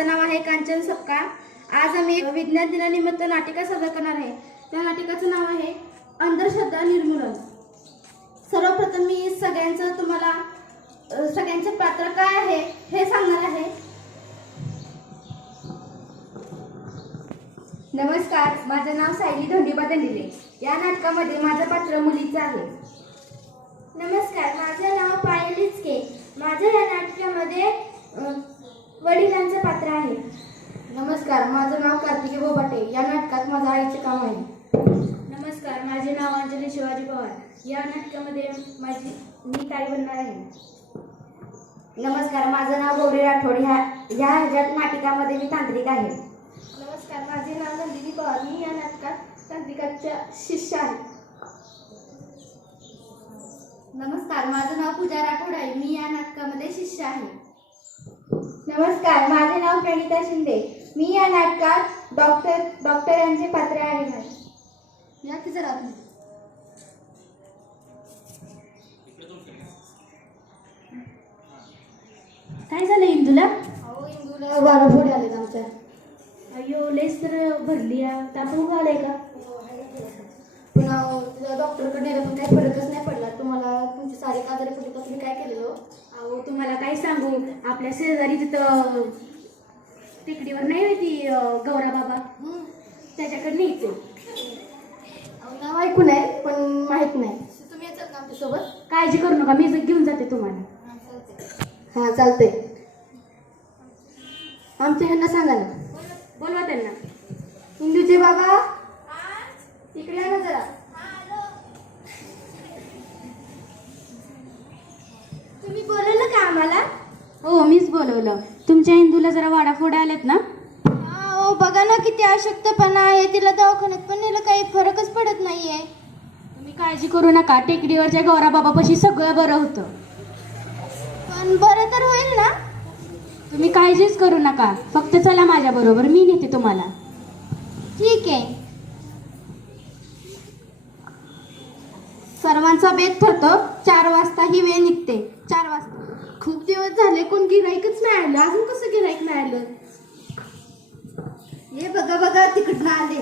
माझं नाव आहे कांचन सपकाळ आज आम्ही विज्ञान दिनानिमित्त नाटिका सादर करणार आहे. त्या नाटिकाचं नाव आहे अंधश्रद्धा निर्मूलन. सर्वप्रथम मी सगळ्यांचं तुम्हाला सगळ्यांचं सगळ्यांचे पात्र काय आहे हे सांगणार आहे. नमस्कार माझं नाव सायली धोंडीबा दंडिले. या नाटकामध्ये माझं पात्र मुलीचं आहे. नमस्कार माझं नाव पायल इचके. माझ्या या नाटकामध्ये वडिलांचं पात्र आहे. नमस्कार माझं नाव कार्तिकी बोबाटे. या नाटकात माझं आईचे काम आहे. नमस्कार माझे नाव अंजली शिवाजी पवार. या नाटकामध्ये माझी मी ताई बनणार आहे. नमस्कार माझं नाव गौरी राठोड. ह्या ह्या ह्याच्यात नाटिकामध्ये मी तांत्रिक आहे. नमस्कार माझे नाव नंदिनी पवार. मी या नाटकात तांत्रिकाच्या शिष्य आहे. नमस्कार माझं नाव पूजा राठोड आहे. मी या नाटकामध्ये शिष्य आहे. नमस्कार माझे नाव प्रणिता शिंदे. मी या नाटकात डॉक्टर डॉक्टर यांचे पात्र आहे. या की जरा. काय झालं इंदूला? अहो इंदूला फोडे आलेत आमच्या. अय्यो लेस तर भरली आहे तापून आलंय का? अहो, तिला डॉक्टरकडे पण काही फरकच नाही पडला तुम्हाला तुमची सारी आजारी पडली तर तुम्ही काय केलं हो? अहो तुम्हाला काय सांगू आपल्या शेजारी तिथं टेकडीवर नाही होय ती गौरा बाबा. त्याच्याकडे न्यायचं. नाव ऐकून आहे पण माहीत नाही. तुम्ही येतात ना आमच्यासोबत काळजी करू नका मी ज- घेऊन जाते तुम्हाला. हां चालतंय. आमच्या ह्यांना सांगा ना. बोलवा त्यांना. इंदूचे बाबा? इकडे या ना जरा. तुम्ही बोलवलं का आम्हाला? हो मीच बोलवलं. तुमच्या इंदूला जरा वाडाफोडा आलेत ना? हो बघा ना किती अशक्तपणा आहे. तिला दवाखान्यात पण नेलं काही फरकच पडत नाहीये. तुम्ही काळजी करू नका. टेकडीवरच्या गौरा बाबापाशी सगळं बरं होतं. पण बरं तर होईल ना? तुम्ही काळजीच करू नका. फक्त चला माझ्या बरोबर. मी नेते तुम्हाला. ठीक आहे. सर्वांचा बेत ठरतो. चार वाजता ही वेळ निघते. चार वाजता. खूप दिवस झाले कोण गिराईकच नाही आलं. अजून कसं गिराईक नाही आलं? हे बघा बघा तिकडनं आले.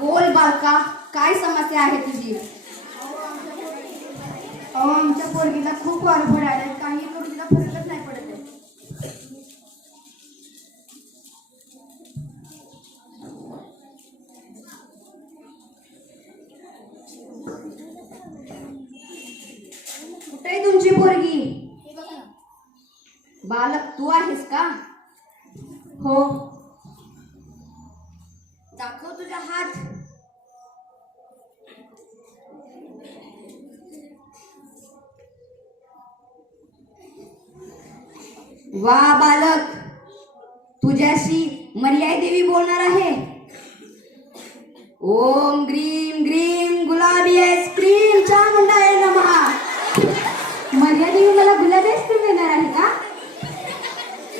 बोल बालका काय समस्या आहे तुझी अहो आमच्या पोरगीला खूप वारफड आले काही करून तिला फरकच नाही पडत आहे. कुठे तुमची पोरगी? बालक तू आहेस का? हो. दाखव तुझा हात. वा बालक तुझ्याशी मर्याय देवी बोलणार आहे. ओम ग्रीम ग्रीम गुलाबी आईस्क्रीम चामुंडाय नमहा देवी मला गुलाबी आईस्क्रीम देणार आहे का?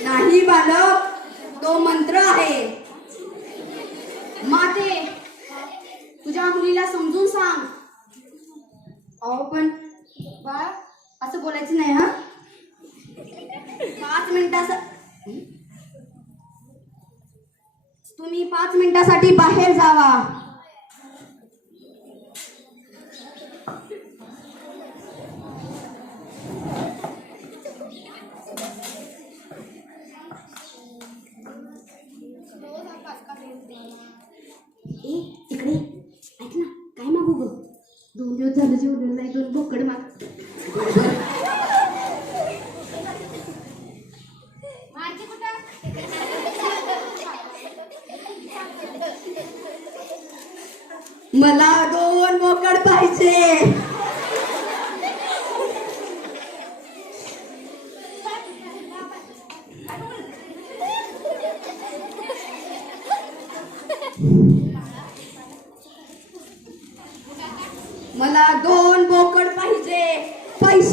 नाही बालक तो मंत्र आहे. माते तुझ्या मुलीला समजून सांग. अहो पण बा असं बोलायचं नाही हा? पाच मिनिटासा तुम्ही पाच मिनिटासाठी बाहेर जावा. इकडे ऐक ना काय मागू ग? दोन दिवस झालं जेवढं नाही दोन बोकड माग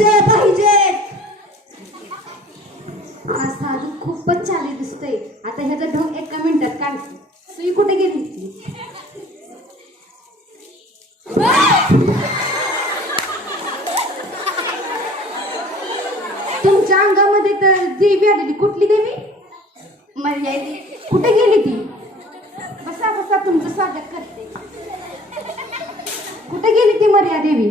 पाहिजेत हा साधू खूपच चाली दिसतोय. आता ह्याचा ढोंग एका मिनिटात काढते सुई कुठे गेली ती तुमच्या अंगामध्ये तर देवी आलेली. कुठली देवी? मर्यादी कुठे गेली ती? बसा बसा तुमचं स्वागत करते. कुठे गेली ती मर्या देवी?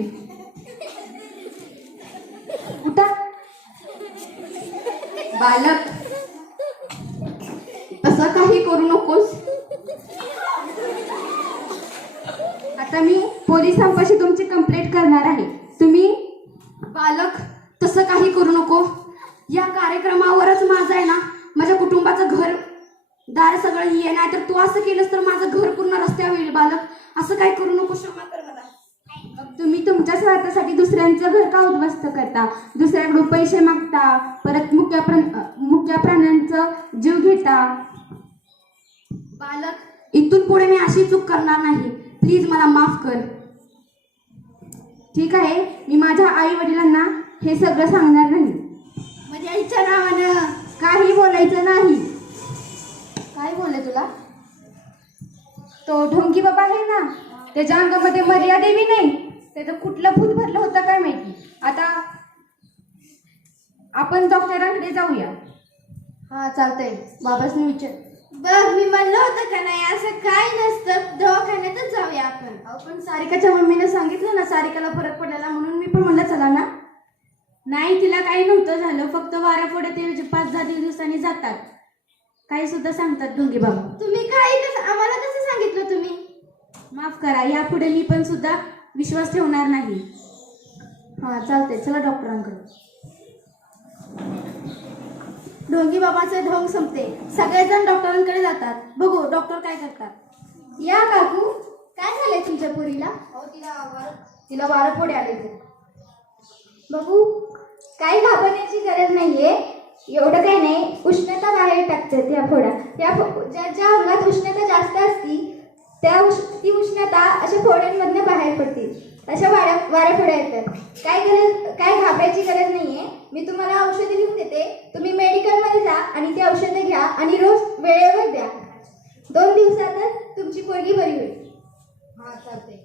बालक असं काही करू नकोस. आता मी पोलिसांपाशी तुमची कंप्लेंट करणार आहे. तुम्ही बालक तसं काही करू नको. या कार्यक्रमावरच माझं आहे ना माझ्या कुटुंबाचं घर दार सगळं ये नाही तर तू असं केलंस तर माझं घर पूर्ण रस्त्यावर येईल बालक. असं काय करू नको क्षमा कर मला. तुम्ही तुमच्या स्वार्थासाठी दुसऱ्यांचं घर का उद्ध्वस्त करता? दुसऱ्याकडून पैसे मागता? परत मुक्या प्राण मुक्या प्राण्यांचं जीव घेता? बालक इथून पुढे मी अशी चूक करणार नाही. प्लीज मला माफ कर. ठीक आहे? मी माझ्या आई वडिलांना हे सगळं सांगणार नाही. माझ्या आईच्या नावानं. काही बोलायचं नाही. काय बोलले तुला? तो ढोंगी बाबा आहे ना त्याच्या अंगामध्ये मर्या देवी नाही. त्याचं कुठलं भूत भरलं होतं काय माहिती? आता आपण डॉक्टरांकडे जाऊया. हा चालतंय. बाबासनी विचार. बघ मी म्हणलं होतं का नाही असं काय नसतं. दवाखान्यातच जाऊया आपण. अहो, पण सारिकाच्या मम्मीने सांगितलं ना सारिकाला फरक पडलेला म्हणून मी पण म्हणलं चला ना. नाही तिला काही नव्हतं झालं. फक्त वारा पुढे ते पाच दहा दिवसांनी जातात. काही सुद्धा सांगतात ढोंगी बाबा. तुम्ही काय कसं आम्हाला कसं सांगितलं तुम्ही? माफ करा यापुढे मी पण सुद्धा विश्वास ठेवणार नाही. हा चालतंय. चला डॉक्टरांकडे ढोंगी बाबाचे ढोंग संपते. सगळेजण डॉक्टरांकडे जातात. बघू डॉक्टर काय करतात. या काकू. काय झालंय तुमच्या पुरीला? तिला तिला वारं पुढे आले ते. बघू. काही घाबरण्याची गरज नाहीये. एवढं काही नाही. उष्णता बाहेर टाकतात या फोड्या. या फो- ज्याच्या अंगात उष्णता जास्त असती त्या उष् ती उष्णता अशा फोड्यांमधनं बाहेर पडतील अशा वाऱ्या वाऱ्या फोड्या येतात. काय गरज काय घाबरायची गरज नाहीये. मी तुम्हाला औषधे लिहून देते. तुम्ही मेडिकलमध्ये जा आणि ती औषधं घ्या आणि रोज वेळेवर द्या. दोन दिवसातच तुमची पोरगी बरी होईल. हा चालतंय.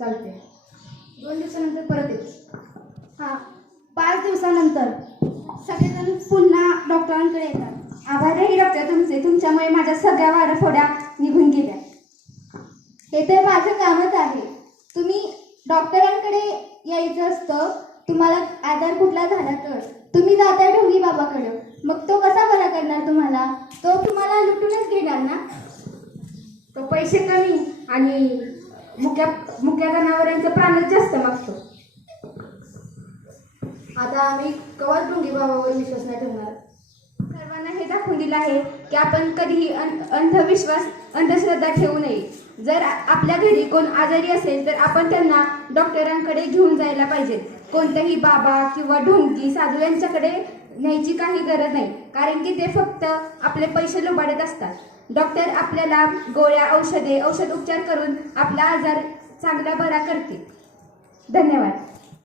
चालते दोन दिवसानंतर परत येतो हां पाच दिवसानंतर सगळेजण पुन्हा डॉक्टरांकडे येतात. आभार आहे डॉक्टर तुमचे. तुमच्यामुळे माझ्या सगळ्या वारफोड्या निघून गेल्या. हे तर माझं कामच आहे. तुम्ही डॉक्टरांकडे यायचं असतं तुम्हाला आजार कुठला झाला तर. तुम्ही जाता ढोंगी बाबाकडं. मग तो कसा बरा करणार तुम्हाला? तो तुम्हाला लुटूनच घेणार ना? तो पैसे कमी आणि मुक्या मुक्या जनावरांचं प्राणच जास्त मागतो. आता आम्ही कवाच डोंगी भावावर विश्वास नाही ठेवणार. सर्वांना हे दाखवून दिलं आहे की आपण कधीही अं- अंधविश्वास अंधश्रद्धा ठेवू नये. जर आपल्या घरी कोण आजारी असेल तर आपण त्यांना डॉक्टरांकडे घेऊन जायला पाहिजे. कोणतेही बाबा किंवा ढोंगी साधू यांच्याकडे न्यायची काही गरज नाही. कारण की ते फक्त आपले पैसे लुबाडत असतात. डॉक्टर आपल्याला गोळ्या औषधे औषध उपचार करून आपला आजार चांगला बरा करतील. धन्यवाद.